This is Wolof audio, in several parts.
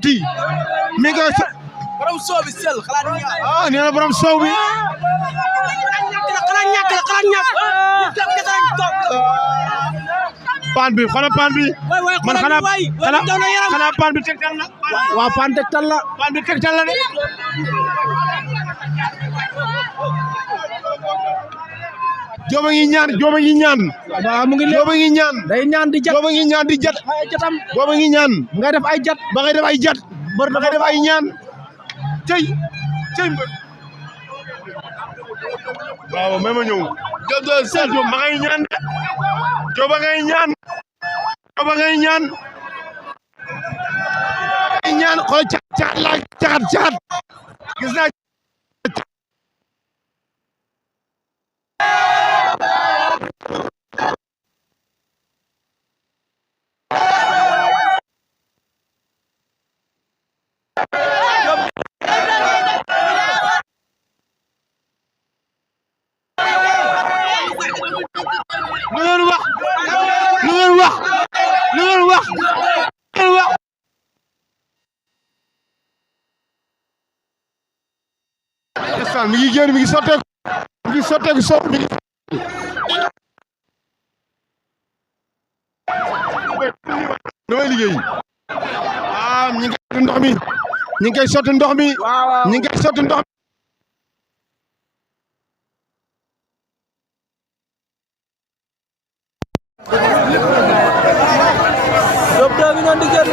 sotti mi ngi koy borom soow bi sel xalaat nee na borom soow bi paan bi xoolal paan bi man xanaa paan bi tegtal la waaw paan tegtal la de Jóoba ngi ñaan waaw mu ngi Jóoba ngi ñaan day ñaan di jat Jóoba ngi ñaan di jat ay jatam Jóoba ngi ñaan ngay def ay jat ba ngay def ay jat mbër da ngay def ay ñaan cey mbër waaw même ma ñëw Jóob ma ngay ñaan de Jóoba ngay ñaan xool caat la caat gis naa lu ngeen wax mi ngi génn mi ngi sotteeku sow mi ngi damay liggéey ñi ngi koy sotti ndox mi Diop doo ngi noonu di génn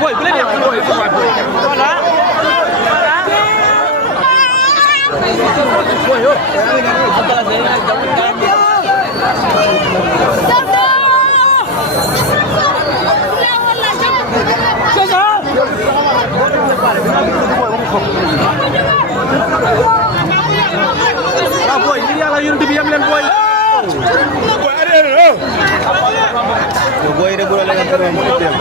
boy bu leen yàq boy voilà boy yo boy ni yàlla yonent bi yam leen boy boy de bu la nga tere mu dem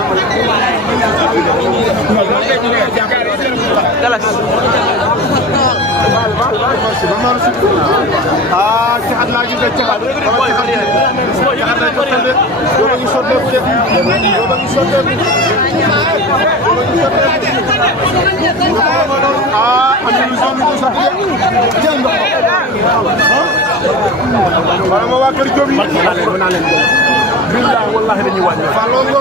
galas ci xat laa gis ci xat boy wala ma waa kër Diop yi billahi wallahi dañuy wàññi fa loolu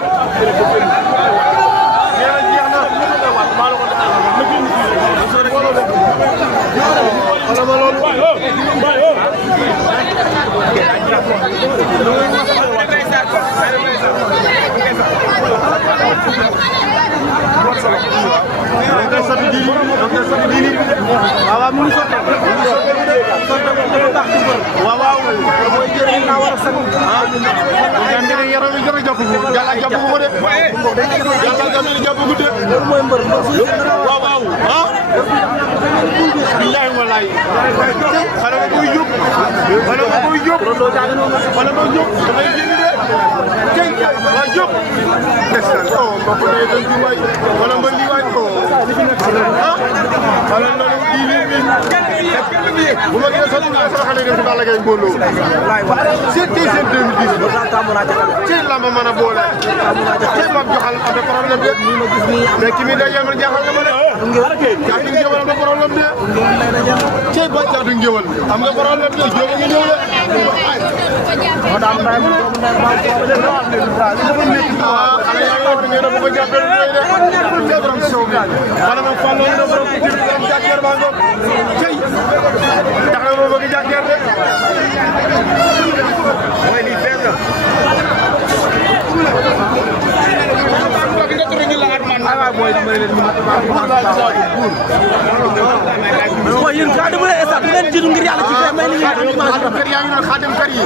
jiitu Khadim bu leen estat ngeen jiitu ngir yàlla ci fee may li ngeen Khadim kër yaa ngi noonu Khadim kër yi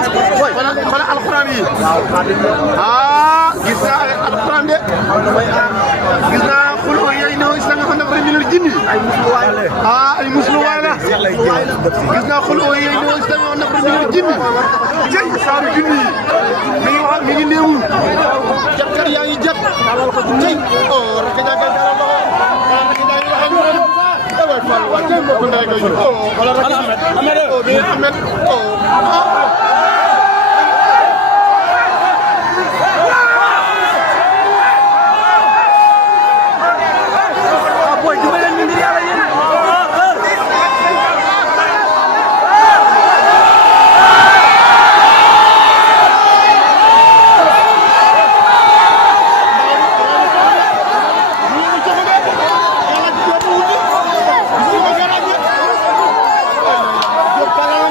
wala alxuraan yi gis naa alxuraan de gis naa xul yooyu ñëw gis naa nga xam ne bari minal jinni ay musluwaay la gis naa xul yooyu ñëw gis naa nga xam ne bari minal jinni cey saaru jinni yi mi ngi néewu jat kër yaa ngi jat cey rek jaagal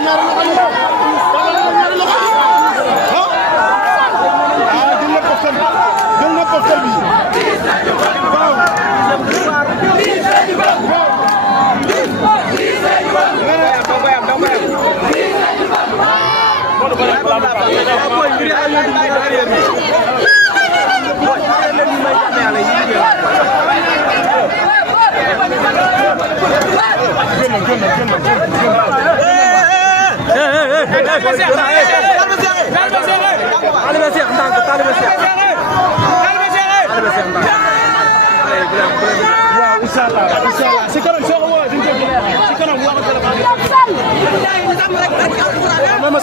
dara Mama